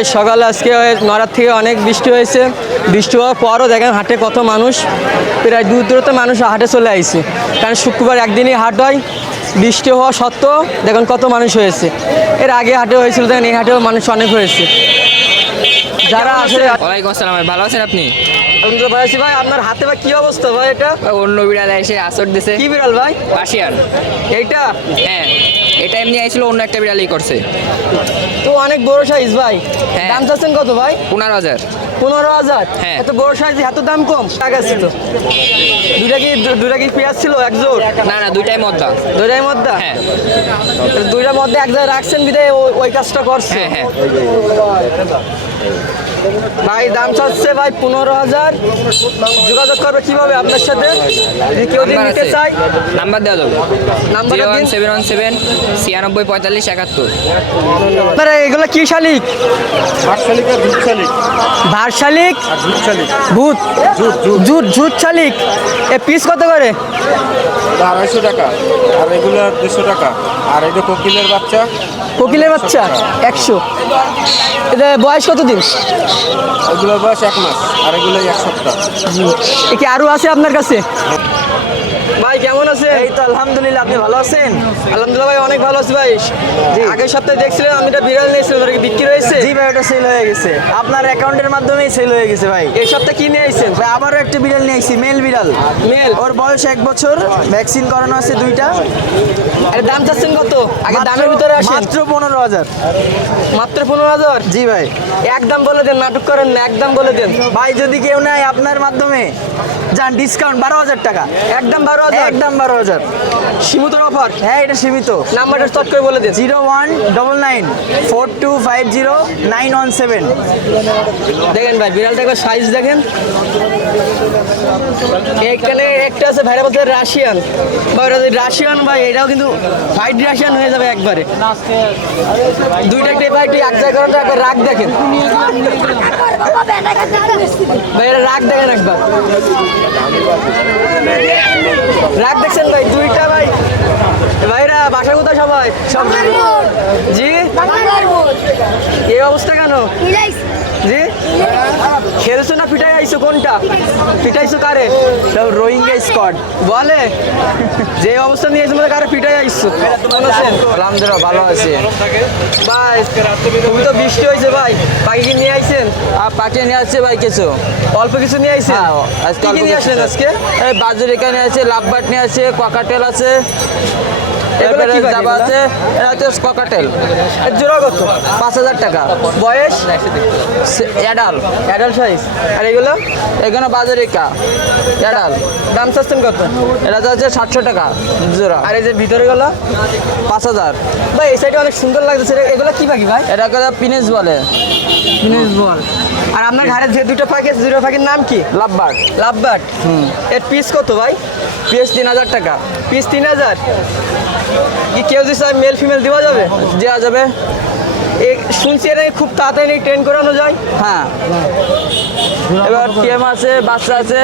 ভাই সকালে আজকে নড়ার থেকে অনেক বৃষ্টি হয়েছে। বৃষ্টি হওয়ার পরও দেখেন হাটে কত মানুষ প্রায় দূর দূরত্ব মানুষ হাটে চলে আইছে। কারণ শুক্রবার একদিনই হাট হয় বৃষ্টি হওয়া সত্ত্বেও দেখেন কত মানুষ হয়েছে। এর আগে হাটে হয়েছিল দেখেন এই হাটেও মানুষ অনেক হয়েছে। যারা আসলে ওয়ালাইকুম আসসালাম ভালো আছেন আপনি? আলহামদুলিল্লাহ ভাই আছি ভাই আপনার হাতে ভাই কি অবস্থা ভাই এটা? অন্য বিড়াল এসে আসর দিছে। কি বিড়াল ভাই? পাশিয়ান। এইটা? এটা এমনি আইছিল অন্য একটা বিড়ালই করছে। তো অনেক বড় সাইজ ভাই। হ্যাঁ। দাম চাচ্ছেন কত ভাই? পনেরো হাজার। পনেরো হাজার? হ্যাঁ। এত বড় সাইজ এত দাম কম? টাকা ছিল দুটা কি দুটা কি পেঁয়াজ ছিল এক জোর না না দুইটাই মদ্দা। দুইটার মধ্যে হ্যাঁ। দুইটার মধ্যে এক জায়গায় রাখছেন বিদায় ওই কাজটা করছে। হ্যাঁ হ্যাঁ। ভাই দাম চাচ্ছে ভাই পনেরো হাজার। যোগাযোগ করবে কীভাবে আপনার সাথে? যদি কেউ যদি নাম্বার নিতে চায়। নাম্বার দেওয়া যাবে। নাম্বারটা zero one seven one seven ছিয়ানব্বই পঁয়তাল্লিশ একাত্তর। আপনারা এগুলো কি শালিক? ভাত শালিক আর দুধ শালিক। ভার শালিক আর দুধ শালিক। ভূত। জুট জুট। শালিক। এ পিস কত করে? আড়াইশো টাকা। আর এগুলো দেড়শো টাকা। আর এটা কোকিলের বাচ্চা। কোকিলের বাচ্চা একশো। এটা বয়স কত দিন এগুলোর বয়স এক মাস আর এগুলো এক সপ্তাহ। কি আরও আছে আপনার কাছে ভাই কেমন আছে এই তো আলহামদুলিল্লাহ আপনি ভালো আছেন? আলহামদুলিল্লাহ ভাই অনেক ভালো আছি ভাই। আগের সপ্তাহে দেখছিলাম আমি এটা বিড়াল নিয়েছিলাম ওটা কি বিক্রি হয়েছে? জি ভাই ওটা সেল হয়ে গেছে। আপনার অ্যাকাউন্টের মাধ্যমেই সেল হয়ে গেছে ভাই। এই সপ্তাহে কি নিয়ে আইছেন? ভাই আবারও একটা বিড়াল নিয়ে আইছি মেল বিড়াল। মেল ওর বয়স এক বছর ভ্যাকসিন করানো আছে দুইটা। আরে দাম চাচ্ছেন কত? আগে দামের ভিতরে আসেন। মাত্র পনেরো হাজার। মাত্র পনেরো হাজার? জি ভাই। একদম বলে দেন নাটক করেন না একদম বলে দেন। ভাই যদি কেউ নেয় আপনার মাধ্যমে যান ডিসকাউন্ট বারো হাজার টাকা। একদম বারো হাজার? একদম বারো হাজার। সীমিতর অফার হ্যাঁ এটা সীমিত। নাম্বারটা চট করে বলে দেন। Zero one double nine four two five zero nine one seven. দেখেন ভাই বিড়ালটা একবার সাইজ দেখেন। এখানে একটা আছে ভাইরা বলছে রাশিয়ান। বা ওটা রাশিয়ান ভাই এটাও কিন্তু হোয়াইট রাশিয়ান হয়ে যাবে একবারে। দুইটা টেপ ভাই একটু এক জায়গায় একবার রাগ দেখেন। ভাই এটা রাগ দেখেন একবার। রাগ দেখছেন ভাই দুইটা ভাই। ভাইরা বাসা কোথায় সবাই? সব জি? এই অবস্থা কেন? জি? খেলছো না পিটাই আইছো কোনটা? পিটাইছো কারে? রোহিঙ্গা স্কোয়াড বলে? যে অবস্থা নিয়েছে মধ্যে কারে পিটাই আইছো কেমন আছেন আলহামদুলিল্লাহ ভালো আছে। ভাই তুমি তো বৃষ্টি হয়েছে ভাই। পাখি কি নিয়ে আইছেন? আর পাখি নিয়ে আসছে ভাই কিছু। অল্প কিছু নিয়ে আইছেন? হ্যাঁ, আজকে নিয়ে কিছু আসলেন আজকে? এই বাজুরিকা নিয়ে আছে লাভবাট নিয়ে আছে ককাটেল আছে। এবারে জাবা আছে এটা হচ্ছে ককাটেল। জোড়া কত? পাঁচ হাজার টাকা। বয়স? অ্যাডাল। Adult size. আর এগুলো? এখানে বাজুরিকা। অ্যাডাল। দাম চাচ্ছেন কত? এটা হচ্ছে সাতশো টাকা জোড়া। আর এই যে ভিতরে গুলো পাঁচ হাজার। ভাই এই সাইডে অনেক সুন্দর লাগতেছে। রে। এগুলো কি পাখি ভাই? এটাকে পিনিস বলে। জিনিস বল। আর আপনার ঘরে যে দুটো পাখি আছে দুটো পাখির নাম কি? লাভবাট লাভবাট এর পিস কত ভাই? পিএস তিন হাজার টাকা। পিস তিন হাজার? কি কেউ যদি চায় মেল ফিমেল দেওয়া যাবে? দেওয়া যাবে। শুনছি এটা খুব তাড়াতাড়ি ট্রেন করানো যায়। হ্যাঁ। এবার টিএম আছে বাচ্চা আছে।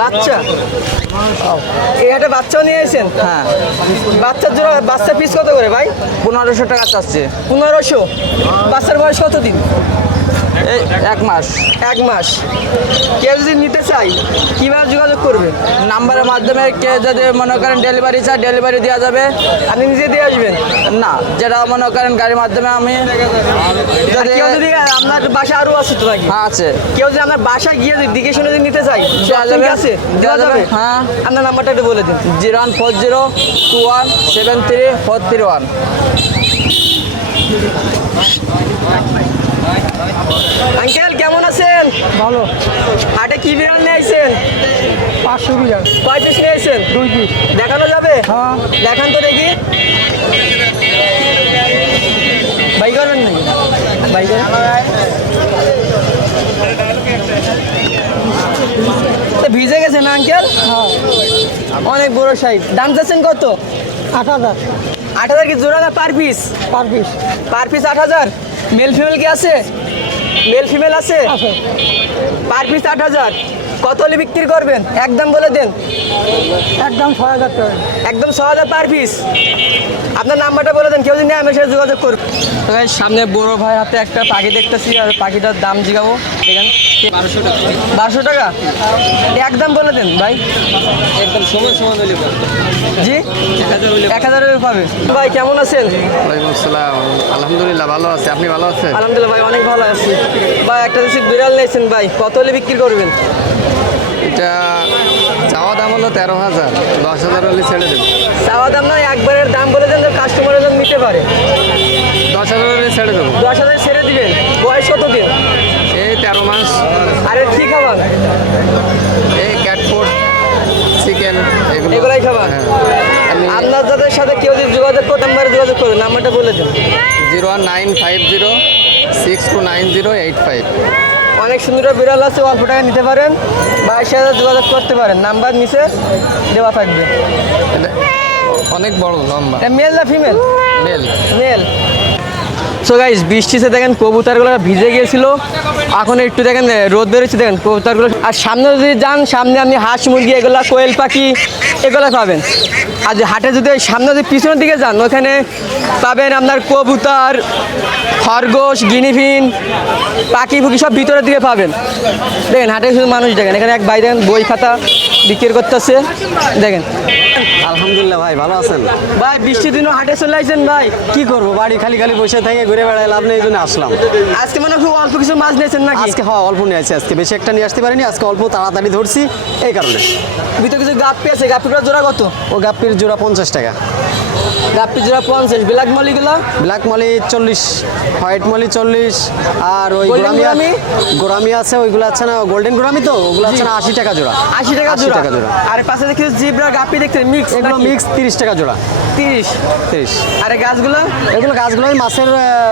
বাচ্চা? এই হাটে বাচ্চাও নিয়ে আসেন হ্যাঁ। বাচ্চার জোড়া বাচ্চা পিস কত করে ভাই? পনেরোশো টাকা চাচ্ছে। পনেরোশো? বাচ্চার বয়স কত দিন এক মাস। এক মাস। কেউ যদি নিতে চাই কীভাবে যোগাযোগ করবে? নাম্বারের মাধ্যমে কে যদি মনে করেন ডেলিভারি চায় ডেলিভারি দেওয়া যাবে। আপনি নিজে দিয়ে আসবেন? না যেটা মনে করেন গাড়ির মাধ্যমে আমি যদি কেউ যদি আপনার বাসা আরও আছে তো নাকি? হ্যাঁ আছে। কেউ যদি আপনার বাসায় গিয়ে দিকে শুনে যদি নিতে চাই দেওয়া যাবে। আছে দেওয়া যাবে, হ্যাঁ। আপনার নাম্বারটা একটু বলে দিন। Zero one four zero two one seven three four three one. Uncle কেমন আছেন? ভালো। হাটে কি বিড়াল নিয়ে আইছেন? পাঁচশো বিঘা কয় পিস নিয়ে আইছেন? দুই পিস। দেখানো যাবে? হ্যাঁ। দেখান তো দেখি। বাই করবেন নাকি? বাই ভিজে গেছে না আঙ্কেল? অনেক বড় সাইজ। দাম চাচ্ছেন কত? আট হাজার। আট হাজার কি জোড়া না per piece? Per piece. Per piece আট হাজার? মেল ফিমেল কি আছে? মেল ফিমেল আছে? পার পিস আট হাজার। কত হলে বিক্রি করবেন? একদম বলে দেন। একদম ছ হাজার টাকা। একদম ছ হাজার পার পিস আপনার নাম্বারটা বলে দেন কেউ যদি আমি আমার সাথে যোগাযোগ করুন তো সামনে বড় ভাই হাতে একটা পাখি দেখতেছি আর পাখিটার দাম জিগাবো। দেখেন। বারোশো টাকা। একদম বলে দেন ভাই। একদম সময় সময় হলে জি? এক হাজার হলে পাবে। ভাই কেমন আছেন? ওয়ালাইকুম আসসালাম। আলহামদুলিল্লাহ ভালো আছে। আপনি ভালো আছেন? আলহামদুলিল্লাহ ভাই অনেক ভালো আছি। ভাই একটা দেশি বিড়াল নিয়েছেন ভাই কত হলে বিক্রি করবেন? এটা চাওয়া দাম হলো তেরো হাজার। দশ হাজার হলে ছেড়ে দেবো। চাওয়া দাম নয় একবারের দাম বলে দেন কাস্টমারের জন্য নিতে পারে। দশ হাজার হলে ছেড়ে দেবো। দশ হাজার ছেড়ে দিবেন। বয়স কত দিন তেরো মাস। আরে কি খাবার? এই ক্যাটফুড চিকেন এগুলো। এগুলাই খাবার? হ্যাঁ। আপনার যাদের সাথে কেউ যদি যোগাযোগ করতে নাম্বারে যোগাযোগ করবেন নাম্বারটা বলে দেন। Zero one nine five zero six two nine zero eight five. অনেক সুন্দর বিড়াল আছে অল্প টাকা নিতে পারেন। বাইশ হাজার যোগাযোগ করতে পারেন। নাম্বার নিচে দেওয়া থাকবে। অনেক বড় লম্বা। মেল না female male male so guys বৃষ্টিতে দেখেন কবুতরগুলো ভিজে গিয়েছিল। এখন একটু দেখেন রোদ বেরোচ্ছে দেখেন কবুতরগুলো। আর সামনে যদি যান সামনে আপনি হাঁস মুরগি এগুলা কোয়েল পাখি এগুলো পাবেন। আর যে হাটে যদি সামনে যদি পিছনের দিকে যান ওখানে পাবেন আপনার কবুতর খরগোশ গিনিফিন পাখি ফুকি সব ভিতরের দিকে পাবেন। দেখেন হাটে শুধু মানুষ দেখেন। এখানে এক ভাই দেখেন বই খাতা বিক্রি করতেছে। দেখেন। আলহামদুলিল্লাহ ভাই ভালো আছেন? ভাই বৃষ্টির দিনও হাটে চলে আসছেন ভাই। কি করব বাড়ি খালি খালি বসে থেকে ঘুরে বেড়াই লাভ নেই এই জন্য আসলাম। আজকে মানে খুব অল্প কিছু মাছ নিয়েছেন নাকি? আজকে হ্যাঁ অল্প নিয়ে আসছি আজকে। বেশি একটা নিয়ে আসতে পারিনি আজকে অল্প তাড়াতাড়ি ধরছি এই কারণে। ভিতরে কিছু গাপ্পি আছে গাপ্পিগুলো জোড়া কত? ও গাপ্পির জোড়া পঞ্চাশ টাকা। গাপ্পি পঞ্চাশ ব্ল্যাক মলিগুলো ব্ল্যাক মলি চল্লিশ হোয়াইট মলি চল্লিশ আর ওই গোরামি গোরামি? আছে ওইগুলো আছে না গোল্ডেন গোরামি তো ওগুলো আছে না আশি টাকা জোড়া। আশি টাকা আশি জোড়া। টাকা জোড়া। আর পাশে দেখি জিব্রা গাপ্পি দেখতে মিক্স এগুলো মিক্স তিরিশ টাকা জোড়া। তিরিশ। তিরিশ। আর গাছগুলো? এগুলো গাছগুলো ওই মাছের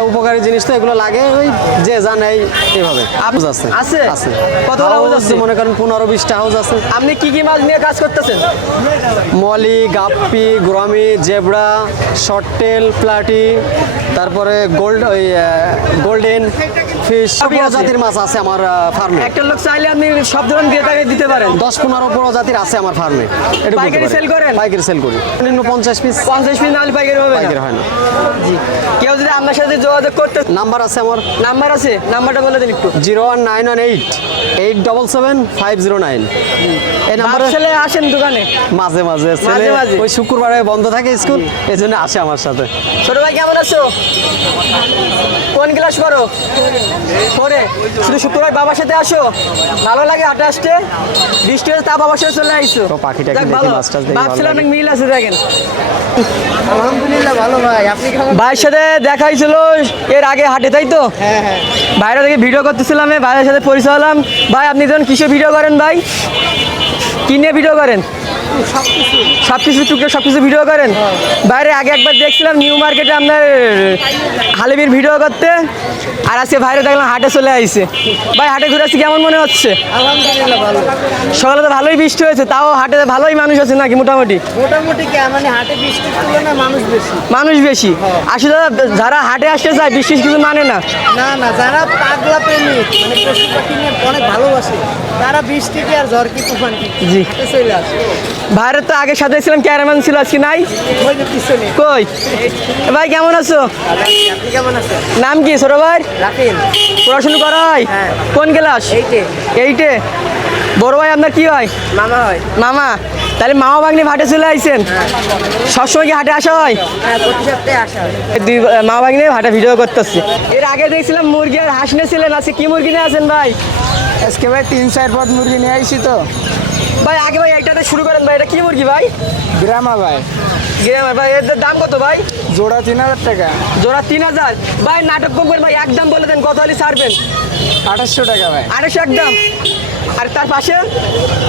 উপকারী জিনিস তো এগুলো লাগে ওই যে যা নেই এইভাবে হাউস আছে। আছে? আছে। হাউস হাউস আছে? মনে করেন পনেরো বিশটা হাউস আছে। আপনি কি কি মাছ নিয়ে কাজ করতেছেন? মলি গাপ্পি গ্রামি শর্টেল প্লাটি তারপরে গোল্ড ওই গোল্ডেন ফিশ সবই আছে। জাতির মাছ আছে আমার ফার্মে। একটা লোক চাইলে আপনি সব ধরনের দিয়ে তাকে দিতে পারেন। দশ পনেরো প্রজাতির আছে আমার ফার্মে। এটা পাইকারি sell করেন? পাইকারি সেল করি। নিম্ন পঞ্চাশ পিস পঞ্চাশ পিস নাহলে পাইকারি হবে পাইকারি হয় না। কেউ যদি আপনার সাথে যোগাযোগ করতে নাম্বার আছে আমার। নাম্বার আছে? নাম্বারটা বলে দিন একটু। Zero one nine one eight. Eight double seven five zero nine. এই নাম্বারে আসেন দোকানে। মাঝে মাঝে। ওই শুক্রবারে বন্ধ থাকে স্কুল। জন্য আসে আমার সাথে। ছোট ভাই কেমন আছো? কোন ক্লাস করো করে শুধু শুক্রবার বাবার সাথে আসো? ভালো লাগে হাটে আসতে বৃষ্টি হয়েছে তা বাবার সাথে চলে আইসো। তো পাখিটাকে যাক দেখি, ভালো। মাছ দেখি ভালো ছেলে অনেক মিল আছে দেখেন। আলহামদুলিল্লাহ ভালো ভাই। আপনি কেমন ভাইয়ের সাথে দেখা হয়েছিল এর আগে হাটে তাই তো? হ্যাঁ হ্যাঁ। বাইরে থেকে ভিডিও করতেছিলাম ভাইয়ের সাথে পরিচয় হলাম। ভাই আপনি যখন কিসে ভিডিও করেন ভাই? কি নিয়ে ভিডিও করেন? সব কিছু টুকটাক সব কিছু ভিডিও করেন। বাইরে আগে একবার দেখছিলাম নিউ মার্কেটে আপনার হালিবির ভিডিও করতে। আর আজকে বাইরে দেখলাম হাটে চলে আইছে। ভাই হাটে ঘুরে আসছি কেমন মনে হচ্ছে? আলহামদুলিল্লাহ ভালো। সকালে তো ভালোই বৃষ্টি হয়েছে তাও হাটে ভালোই মানুষ আছে নাকি মোটামুটি? মোটামুটি মানে হাটে বৃষ্টির তুলনায় মানুষ বেশি। মানুষ বেশি? আসলে যারা হাটে আসতে চায় বৃষ্টি কিছু মানে না। না না যারা পাগলা প্রেমিক মানে পশু পাখি অনেক ভালোবাসে তারা বৃষ্টিকে আর ঝড় কি তুফান কি জি। চলে আসে। ভাইয়ের তো আগে সাথে ছিলাম ক্যারামান ছিল আজকে নাই? কই? ভাই, কেমন আছো? নাম কি ছোট ভাই? পড়াশোনা করা হয়। কোন ক্লাস? এইটে। বড় ভাই, আপনার কি হয়? মামা হয়। মামা তাহলে মামা ভাগ্নি হাটে চলে আইছেন? সবসময় কি হাটে আসা হয়? দুই মা ভাগ্নি হাটে ভিডিও করতেছে। এর আগে দেখছিলাম মুরগি আর হাঁস নিয়েছিলেন আজকে কি মুরগি নিয়ে আছেন ভাই? আজকে ভাই তিন, চার পথ মুরগি নিয়ে আইছি তো। ভাই আগে ভাই এইটাতে শুরু করেন ভাই এটা কি মুরগি ভাই? গ্রামা ভাই। গ্রামের ভাই এর দাম কত ভাই? জোড়া তিন হাজার টাকা। জোড়া তিন হাজার। ভাই নাটক করবেন ভাই একদম বলে দেন কত হলে ছাড়বেন? আঠাশশো টাকা ভাই। আড়াইশো একদম আর তার পাশে?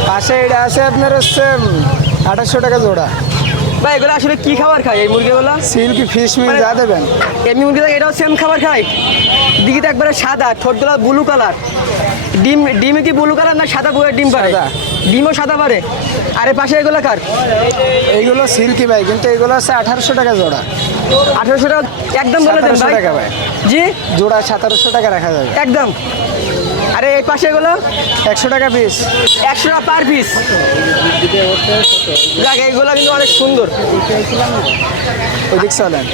পাশে এটা আছে আপনার হচ্ছে আঠাশশো টাকা জোড়া। ভাই এগুলো আসলে কি খাবার খায় এই মুরগিগুলো? সিল্কি ফিশ মিল মানে- যা দেবেন। এমনি মুরগি এটাও সেম খাবার খায়? দিঘিতে একবারে সাদা ঠোঁটগুলো ব্লু কালার ডিম ডিমে কি ব্লু কালার না সাদা বুয়ের ডিম পারে। ডিমও সাদা পারে। আরে পাশে এগুলো কার? এইগুলো সিল্কি ভাই কিন্তু এগুলো আছে আঠারোশো টাকা জোড়া। আঠারোশো টাকা একদম বলে দেন ভাই। টাকা ভাই। জি? জোড়া সতেরোশো টাকা রাখা যাবে। একদম। আরে এই পাশে এগুলো? একশো টাকা পিস একশো টাকা পার পিস দেখ এইগুলো কিন্তু অনেক সুন্দর। ওইদিক চলেন।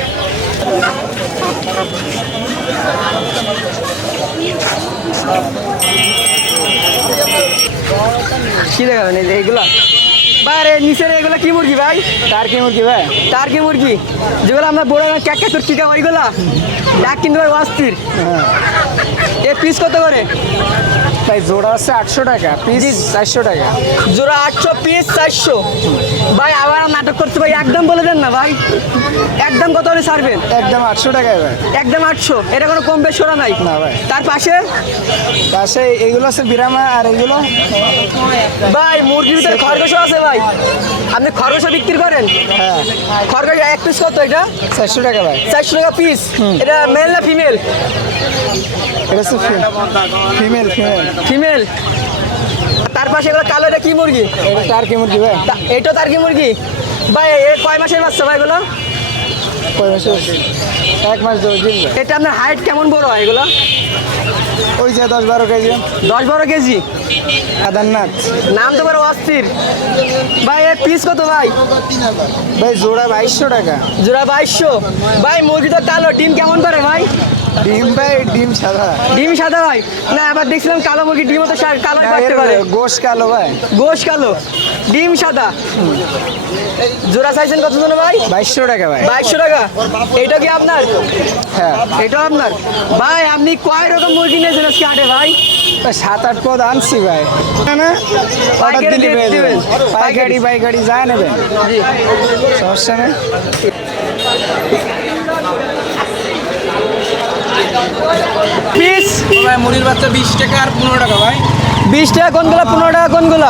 কি দেখাবেন এই যে এইগুলা? বাইরে নিচের এগুলো কি মুরগি ভাই? তার কি মুরগি ভাই? তার কি মুরগি? যেগুলো আমরা বড় ক্যাক ক্যাক টিকা ওইগুলা এক কিন্তু ভাই অস্থির। পিস কত করে? ভাই জোড়া আছে আটশো টাকা পিস চারশো টাকা। জোড়া আটশো পিস চারশো। ভাই আবার নাটক করতে ভাই একদম বলে দেন না ভাই। একদম কত হলে ছাড়বেন? একদম আটশো টাকায় ভাই। একদম আটশো। এটা কোনো কম বেশ ওরা নাই। না ভাই। তার পাশে? পাশে এইগুলো আছে বিরামা আর এইগুলো? ভাই মুরগির ভিতরে খরগোশও আছে ভাই। আপনি খরগোশও বিক্রি করেন? হ্যাঁ। খরগোশ এক পিস কত এটা? চারশো টাকা ভাই। চারশো টাকা পিস এটা মেল না ফিমেল এটা হচ্ছে ফিমেল ফিমেল ফিমেল তার পাশে এগুলো কালো এটা কি মুরগি? তার কি মুরগি ভাই? এটা তার কি মুরগি? ভাই এ কয় মাসের বাচ্চা ভাই এগুলো? কয় মাসে এক মাস দশ দিন এটা আপনার হাইট কেমন বড় হয় এগুলো? ওই যে দশ বারো কেজি। দশ বারো কেজি? কেদারনাথ নাম তো বড় অস্থির। ভাই এর পিস কত ভাই? ভাই জোড়া বাইশশো টাকা। জোড়া বাইশশো। ভাই মুরগি তো কালো ডিম কেমন করে ভাই? ডিম ভাই ডিম সাদা। ডিম সাদা ভাই। না আবার দেখছিলাম কালো মুরগি ডিমও তো সা- কালোই না, পারতে পারে। গোশ কালো ভাই। গোশ কালো। ডিম সাদা। জোড়া চাইছেন কত জন ভাই। বাইশশো টাকা ভাই। বাইশশো টাকা। এটা কি আপনার? হ্যাঁ। এটা আপনার। ভাই আপনি কয় রকম মুরগি নিয়েছেন আজকে হাটে ভাই? সাত আট পদ আনছি ভাই। না, পাইকারি পাইকারি যায় নেবেন। সমস্যা নেই। পিস ভাই মুড়ির বাচ্চা বিশ টাকা আর পনেরো টাকা ভাই। বিশ টাকা কোনগুলা? পনেরো টাকা কোনগুলা?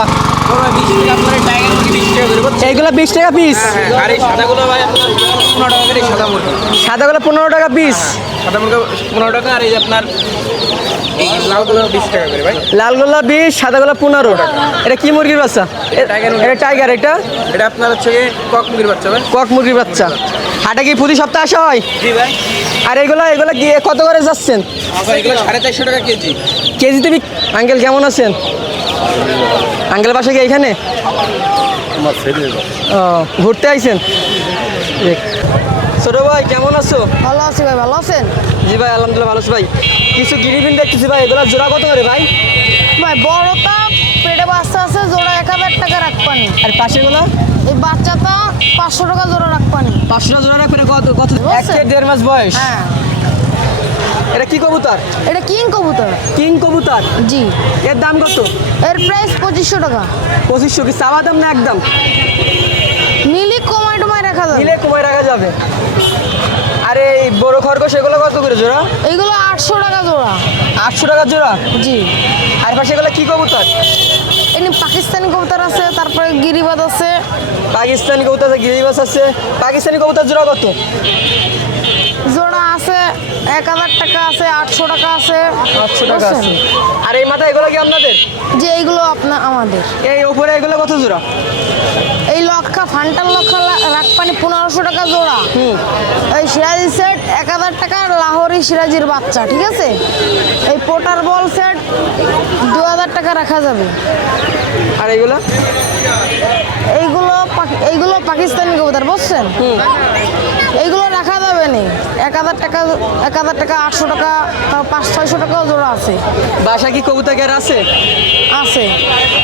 এইগুলা বিশ টাকা পিস আর এই সাদাগুলো ভাই আপনার পনেরো টাকা করে সাদা মুরগি সাদাগুলো পনেরো টাকা পিস পনেরো টাকা আর এই আপনার এই বিশ টাকা ভাই। লালগোলা বিশ সাদাগোলা পনেরো এটা কি মুরগির বাচ্চা? এটা টাইগার এটা এটা? আপনার হচ্ছে কক মুরগির বাচ্চা কক মুরগির বাচ্চা। হাটে কি প্রতি সপ্তাহে আসা হয়? জি ভাই। আর এগুলো এগুলো কি কত করে যাচ্ছেন? সাড়ে চারশো টাকা কেজি। কেজিতে আঙ্কেল কেমন আছেন? আঙ্কেল বাসা কি এখানে? ও ঘুরতে আইছেন? ছোট ভাই কেমন আছো? ভালো আছি ভাই ভালো আছেন? জি ভাই আলহামদুলিল্লাহ ভালো আছি ভাই। কিছু গিরিবিন দেখতেছি ভাই এগুলো জোড়া কত করে ভাই? ভাই বড়টা পেটে বাচ্চা আছে জোড়া এক হাজার টাকা রাখবানি। আর পাশেগুলো? এই বাচ্চাটা পাঁচশো টাকা জোড়া রাখবানি। পাঁচশো টাকা জোড়া রাখবেন কত কত? এক থেকে দেড় মাস বয়স। হ্যাঁ। এটা কি কবুতর? এটা কিং কবুতর। কিং কবুতর? জি। এর দাম কত? এর প্রাইস পঁচিশশো টাকা। পঁচিশশো কি চাওয়া দাম না একদম? মিলি কমাই টমাই রাখা যাবে। নিলে কমায় রাখা যাবে। আরে এই বড় খরগোশ এগুলো কত করে জোড়া? এইগুলো আটশো টাকা জোড়া। আটশো টাকা জোড়া? জি। আর পাশে এগুলো কি কবুতর? এমনি পাকিস্তানি কবুতর আছে তারপরে গিরিবাদ আছে। পাকিস্তানি কবুতর আছে গিরিবাস আছে। পাকিস্তানি কবুতর জোড়া কত? জোড়া আছে এক হাজার টাকা আছে আটশো টাকা আছে। আটশো টাকা আছে। আর এই মাথা এগুলো কি আপনাদের? যে এইগুলো আপনার আমাদের। এই উপরে এগুলো কত জোড়া? এই লক্ষা ফান্টার লক্ষা রাখপানি পনেরোশো টাকা জোড়া। এই সিরাজি সেট এক হাজার টাকা লাহোরি সিরাজির বাচ্চা ঠিক আছে? এই পোটার বল সেট দু হাজার টাকা রাখা যাবে। আর এইগুলো এইগুলো এইগুলো পাকিস্তানি কবুতর বুঝছেন? এইগুলো রাখা যাবে না। এক হাজার টাকা এক হাজার টাকা আটশো টাকা পাঁচ ছয়শো টাকাও জোড়া আছে। বাসা কি কবুতর কেয়ার আছে? আছে।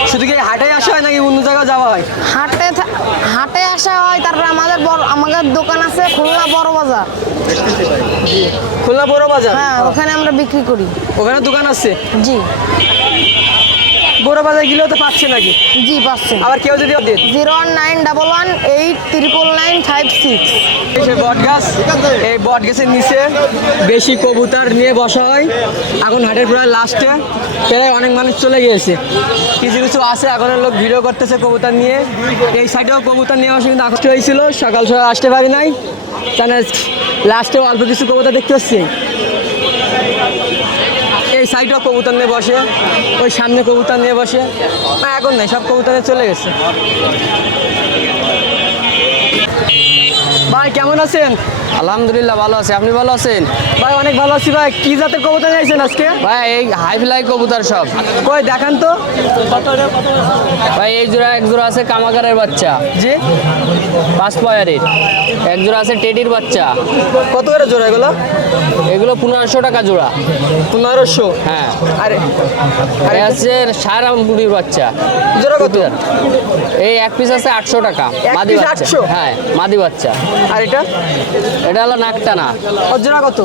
শুধু কি হাটে আসা হয় নাকি অন্য জায়গায় যাওয়া হয়? হাটে হাটে আসা হয় তারপর আমাদের বড় আমাদের দোকান আছে খুলনা বড় বাজার। খুলনা বড় বাজার? হ্যাঁ ওখানে আমরা বিক্রি করি। ওখানে দোকান আছে? জি। বড় বাজার গেলেও তো পাচ্ছে নাকি? জি পাচ্ছেন আবার কেউ যদি zero one nine double one eight triple nine five six. বট গাছ এই বট গাছের নিচে বেশি কবুতর নিয়ে বসা হয়। এখন হাটের প্রায় লাস্টে প্রায় অনেক মানুষ চলে গিয়েছে। কিছু কিছু আছে এখন লোক ভিডিও করতেছে কবুতর নিয়ে। এই সাইডেও কবুতর নিয়ে আসে কিন্তু আকষ্ট হয়েছিল সকাল সকাল আসতে পারি নাই। কেন লাস্টেও অল্প কিছু কবুতর দেখতে পাচ্ছি। সাইডেও কবুতর নিয়ে বসে, ওই সামনে কবুতর নিয়ে বসে। এখন নেই, সব কবুতর চলে গেছে। ভাই কেমন আছেন? আলহামদুলিল্লাহ ভালো আছে। আপনি ভালো আছেন? ভাই অনেক ভালো আছি ভাই। কি জাতের কবুতর নিয়েছেন আজকে? ভাই এই হাই ফ্লাই কবুতর সব। কই দেখান তো। ভাই এই জোড়া এক জোড়া আছে কামাকারের বাচ্চা। জি। পাঁচ পয়ারের এক জোড়া আছে টেডির বাচ্চা। কত করে জোড়া এগুলো? এগুলো পনেরোশো টাকা জোড়া। পনেরোশো? হ্যাঁ। আরে আরে আছে সারামপুরির বাচ্চা। জোড়া কত? এই এক পিস আছে আটশো টাকা। মাদি বাচ্চা। হ্যাঁ মাদি বাচ্চা। আর এটা এটা হলো নাকটানা। ওর জোড়া কত?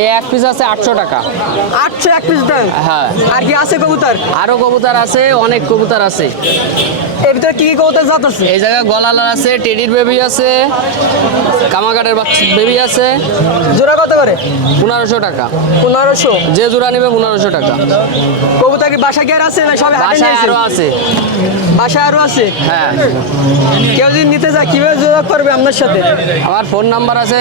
এই এক পিস আছে আটশো টাকা। আটশো এক পিস দেন হ্যাঁ। আর কি আছে কবুতর? আরও কবুতর আছে অনেক কবুতর আছে। এর ভিতরে কি কি কবুতর জাত আছে? এই জায়গায় গলালার আছে টেডির বেবি আছে কামাকাটের বাচ্চা বেবি আছে। জোড়া কত করে? পনেরোশো টাকা। পনেরোশো। যে জোড়া নেবে পনেরোশো টাকা। কবুতর কি বাসা কি আর আছে না সব নিয়েছেন আরও আছে। বাসা আরও আছে? হ্যাঁ। কেউ যদি নিতে চায় কীভাবে যোগাযোগ করবে আপনার সাথে? আমার ফোন নাম্বার আছে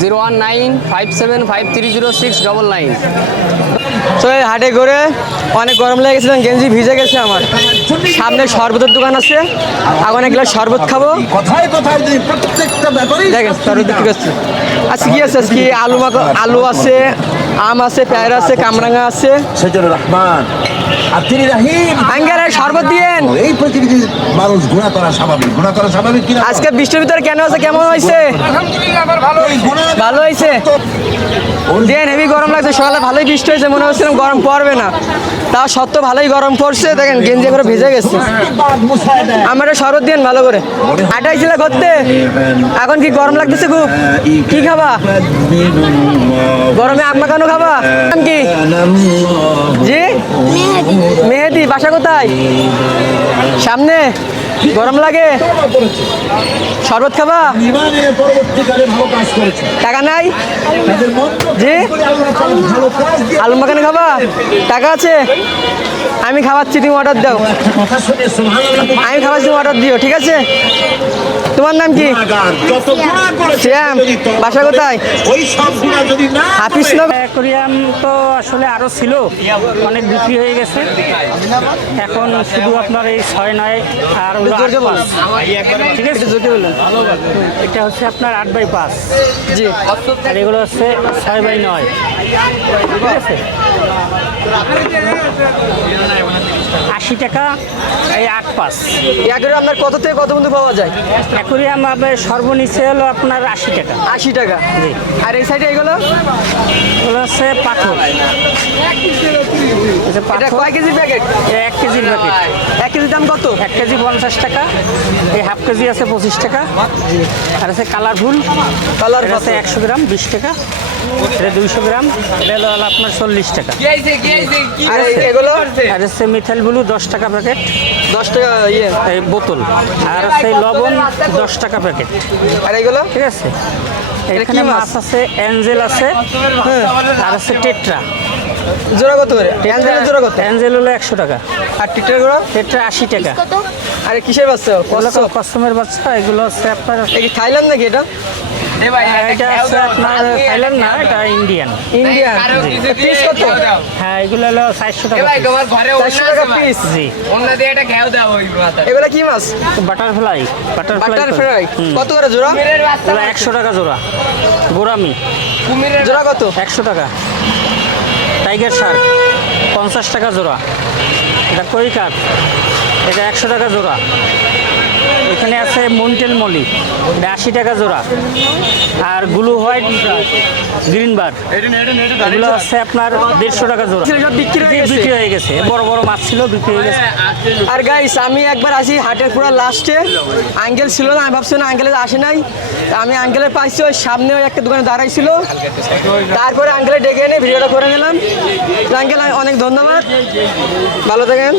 zero one nine five seven five three zero six double nine. তো এই হাটে ঘুরে অনেক গরম লেগে গেছিলাম গেঞ্জি ভিজে গেছে আমার। সামনে শরবতের দোকান আছে আগুন এক গ্লাস শরবত খাব। কথায় কথায় প্রত্যেকটা ব্যাপারেই দেখেন শরবত আছে আজকে কি আছে? আজকে আলু মাখো আলু আছে আম আছে পেয়ারা আছে কামরাঙা আছে। সেজন্য রহমান। আর তিনি রাহিম। আঙ্কেল শরবত দিয়েন। এই পৃথিবীতে মানুষ গুণা করা স্বাভাবিক। গুণা করা স্বাভাবিক কিনা? আজকে বৃষ্টির ভিতরে কেন আছে কেমন হয়েছে? ভালো হয়েছে। দেন হেভি গরম লাগছে। সকালে ভালোই বৃষ্টি হয়েছে মনে হচ্ছিলাম গরম পড়বে না। তাও সত্য ভালোই গরম পড়ছে। দেখেন, গেঞ্জি করে ভিজে গেছে। আমার শরৎ দিন ভালো করে। আটাইছিল করতে এখন কি গরম লাগতেছে খুব? কি খাবা? গরমে আগ কেন খাবা? কি? জি? মেহেদি। বাসা কোথায়? সামনে, গরম লাগে। শরবত খাবা? টাকা নাই? জি? আলু মাখানে খাবা? টাকা আছে? আমি খাওয়াচ্ছি, তুমি অর্ডার দাও। আমি খাওয়াচ্ছি, তুমি অর্ডার দিও, ঠিক আছে? তোমার নাম কি? শ্যাম। বাসা কোথায়? অ্যাকোরিয়াম তো আসলে আরও ছিল অনেক বিক্রি হয়ে গেছে। এখন শুধু আপনার এই ছয় নয় আর ঠিক আছে? যদি বললেন এটা হচ্ছে আপনার আট বাই পাঁচ। জি। আর এগুলো হচ্ছে ছয় বাই নয়। ঠিক আছে? আশি টাকা এই আট পাঁচ। একেবারে আপনার কত থেকে কত বন্ধু পাওয়া যায়? অ্যাকোরিয়াম আপনার সর্বনিচে হলো আপনার আশি টাকা। আশি টাকা। জি। আর এই সাইডে এগুলো? এগুলো হচ্ছে পাথর। এটা কয় কেজি প্যাকেট? এক কেজির প্যাকেট। এক কেজি দাম কত? এক কেজি পঞ্চাশ টাকা। এই হাফ কেজি আছে পঁচিশ টাকা। আর আছে কালারফুল। কালার আছে একশো গ্রাম বিশ টাকা। এটা দুইশো গ্রাম এটা হলো আপনার চল্লিশ টাকা। আর হচ্ছে মিথাইল ব্লু দশ টাকা প্যাকেট। দশ টাকা ইয়ে। এই বোতল। আর হচ্ছে লবণ দশ টাকা প্যাকেট। আর এগুলো? ঠিক আছে। এখানে মাছ? আছে অ্যাঞ্জেল আছে হ্যাঁ। আর আছে টেট্রা। জোড়া কত করে? অ্যাঞ্জেলের জোড়া কত? অ্যাঞ্জেল হলো একশো টাকা। আর টিটার জোড়া? টেট্রা আশি টাকা। আরে কিসের বাচ্চা? কষ্ট বাচ্চা এগুলো হচ্ছে আপনার থাইল্যান্ড নাকি এটা? এটা আপনার থাইল্যান্ড না এটা ইন্ডিয়ান ইন্ডিয়ান পিস কত? হ্যাঁ এগুলো হলো চারশো টাকা চারশো টাকা পিস জি। এগুলো কি মাছ? বাটারফ্লাই বাটার বাটারফ্লাই কত করে জোড়া? একশো টাকা জোড়া। গোরামি জোড়া কত? একশো টাকা। টাইগার শার্ক পঞ্চাশ টাকা জোড়া। এটা কই কাঠ এটা একশো টাকা জোড়া। এখানে আছে মন্টেল মলি এটা আশি টাকা জোড়া। আর ব্লু হোয়াইট গ্রিন বার এগুলো হচ্ছে আপনার দেড়শো টাকা জোড়া। সব বিক্রি হয়ে গেছে? বড় বড় মাছ ছিল বিক্রি হয়ে গেছে। আর গাইস আমি একবার আসি হাটের পুরো লাস্টে আঙ্কেল ছিল না আমি ভাবছি না আঙ্কেলের আসে নাই। আমি আঙ্কেলের পাইছি ওই সামনে ওই একটা দোকানে দাঁড়াইছিল। তারপরে আঙ্কেলে ডেকে এনে ভিডিওটা করে নিলাম। আঙ্কেল অনেক ধন্যবাদ। ভালো থাকেন।